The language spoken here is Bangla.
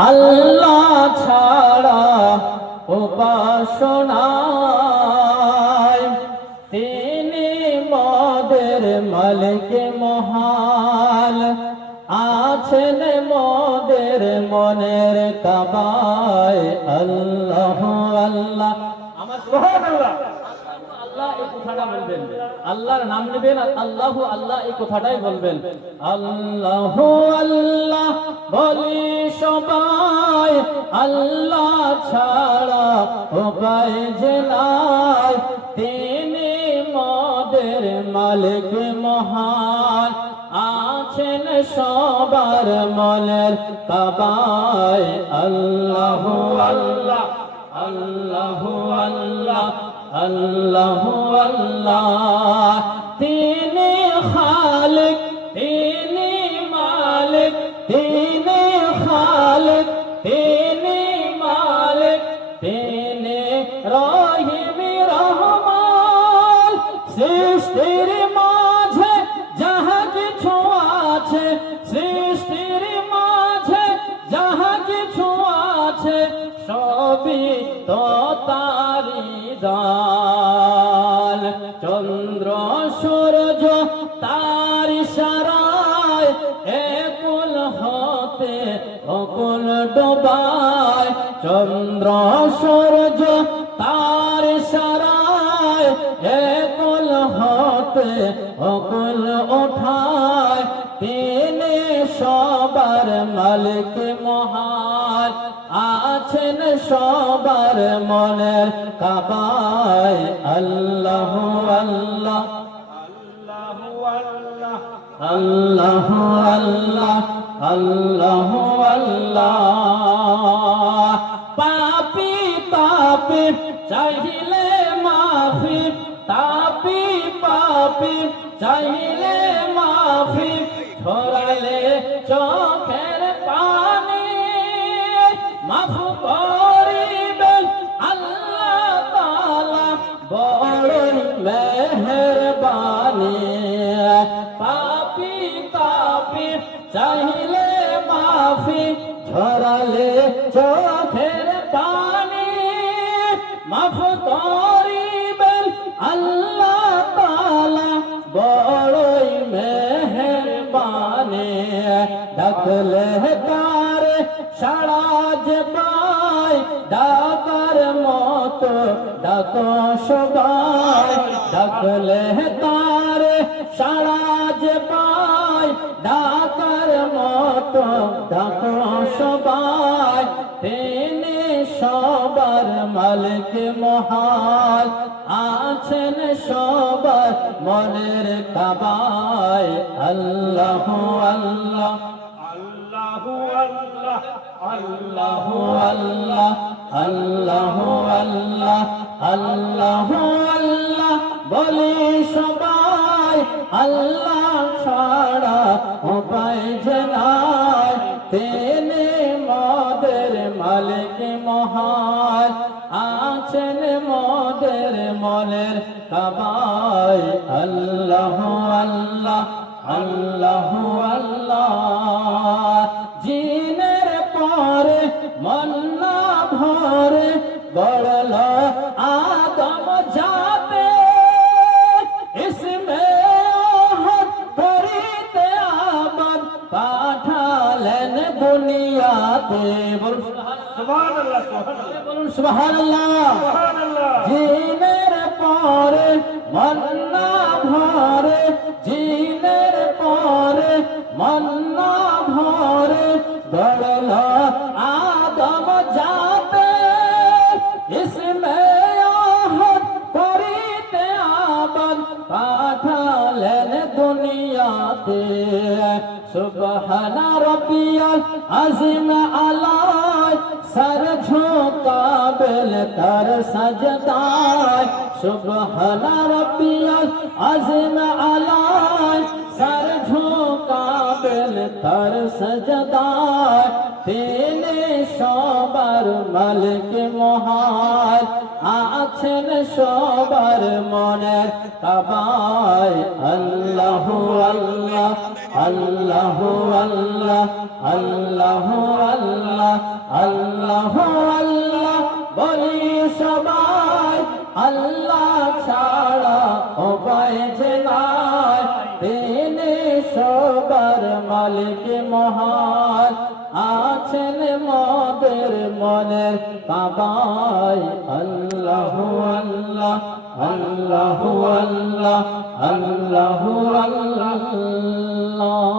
আল্লাহ ছাড়া উপাসনায় তিনি মোদের মালিক মহান আছেন মোদের মনের কাবায় আল্লাহ আল্লাহ আমার সুবহানাল্লাহ আল্লাহ এই কথাটা বলবেন আল্লাহর নাম নেবেন আর আল্লাহু আল্লাহ এই কথাটাই বলবেন আল্লাহু আল্লাহ বলি সবাই আল্লাহ ছাড়া উপায় যে নাই তিনি মোদের মালিক মহান আছেন সবার মনের কাবায় আল্লাহু আল্লাহ আল্লাহু আল্লাহ আল্লাহু আল্লাহ তিনি খালিক তিনি মালিক তিনি খালিক তিনি মালিক তিনি রহিম রহমান সৃষ্টির মাঝে যাহা কিছু আছে সৃষ্টির মাঝে যাহা কিছু আছে সবই তো তারি দান চন্দ্র সূর্য তার ইশারায় একুল হতে অকুল ডোবায় চন্দ্র সূর্য তার ইশারায় একুল হতে অকুল ওঠায় তিনি সবার মালিক মহান আছেন সবার মনের কাবায় আল্লাহু আল্লাহ আল্লাহু আল্লাহ আল্লাহু আল্লাহ পাপী পাপী চাইলে মাফি পাপী পাপী চাইলে মাফি ছড়ালে চোখের পানি মাফ করিবেন আল্লাহ তাআলা বড়ই মেহেরবানি পাপী তাপী চাইলে মাফি ছড়ালে চোখের পানি মাফ করিবেন আল্লাহ তাআলা বড়ই মেহেরবানি ডাকলে তারে সাড়া যে পাই ডাকার মতো ডাকো সবাই ডাকলে তারে সাড়া যে পাই ডাকার মতো ডাকো সবাই তিনি সবার মালিক মহান আছেন সবার মনের কাবায় আল্লাহু আল্লাহ আল্লাহু আল্লাহ আল্লাহু আল্লাহ আল্লাহু আল্লাহ আল্লাহু আল্লাহ বলি সবাই আল্লাহ ছাড়া উপায় যে নাই তিনি মোদের মালিক মহান আছেন মোদের মনের কাবায় আল্লাহু আল্লাহ আল্লাহু আল্লাহ জিনের পরে মন না ভরে গড়ল আদম জাতে ইসমে আহদ করিতে আবাদ পাঠালেন দুনিয়াতে বলুন সুবহানাল্লাহ সুবহানাল্লাহ বলুন সুবহানাল্লাহ সুবহানাল্লাহ জিনের পরে মন না ভরে জিনের পরে মন না ভরে গড়ল আদম জাতে ইসমে আহদ করিতে আবাদ পাঠালেন দুনিয়াতে সুবহানা রব্বিয়াল আযীম আলায় সর ঝুঁকাবেল তার সাজদায় সুবহানা রব্বিয়াল আযীম আলায় সর ঝুঁকাবেল তার সাজদায় তিনি সবার মালিক মহান আছেন সবার মনের কাবায় আল্লাহু আল্লাহ আল্লাহু আল্লাহ আল্লাহু আল্লাহ আল্লাহ ছাড়া উপায় যে নাই, তিনি সবার মালিক মহান, আছেন মোদের মনের কাবায়। আল্লাহু আল্লাহ আল্লাহু আল্লাহ আল্লাহু আল্লাহ।